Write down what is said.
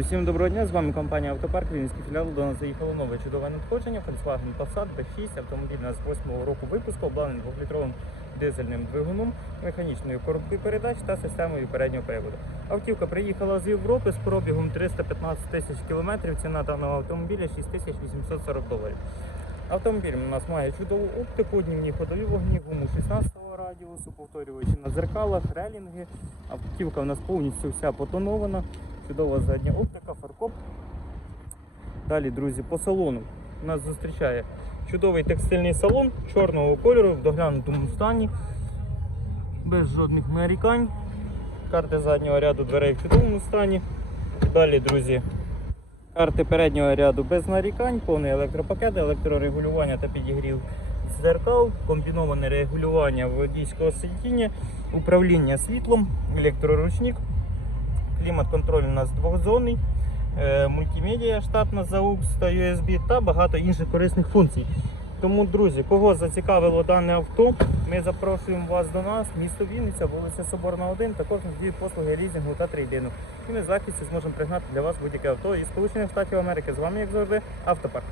Всім доброго дня, з вами компанія Автопарк, Вінницький філіал. До нас заїхало нове чудове надходження. Volkswagen Passat B6, автомобіль у нас 8 року випуску, обладнаний 2-літровим дизельним двигуном, механічною коробкою передач та системою переднього приводу. Автівка приїхала з Європи з пробігом 315 тисяч кілометрів. Ціна даного автомобіля 6840 доларів. Автомобіль у нас має чудову оптику, днівні ходові вогні, гуму 16-го радіусу, повторювачі на зеркалах, релінги. Автівка у нас повністю вся потонована, чудова задня оптика, фаркоп. Далі, друзі, по салону нас зустрічає чудовий текстильний салон чорного кольору в доглянутому стані, без жодних нарікань. Карти заднього ряду дверей в чудовому стані. Далі, друзі, Карти переднього ряду без нарікань, повний електропакет, електрорегулювання та підігрів дзеркал, комбіноване регулювання водійського сидіння, управління світлом, електроручник, клімат-контроль у нас двохзонний, е, мультимедіа штатна за AUX та USB та багато інших корисних функцій. Тому, друзі, кого зацікавило дане авто, ми запрошуємо вас до нас, місто Вінниця, вулиця Соборна 1, також надіють послуги лізінгу та трейдину. І ми з легкістю зможемо пригнати для вас будь-яке авто із Сполучених Штатів Америки. З вами, як завжди, автопарк.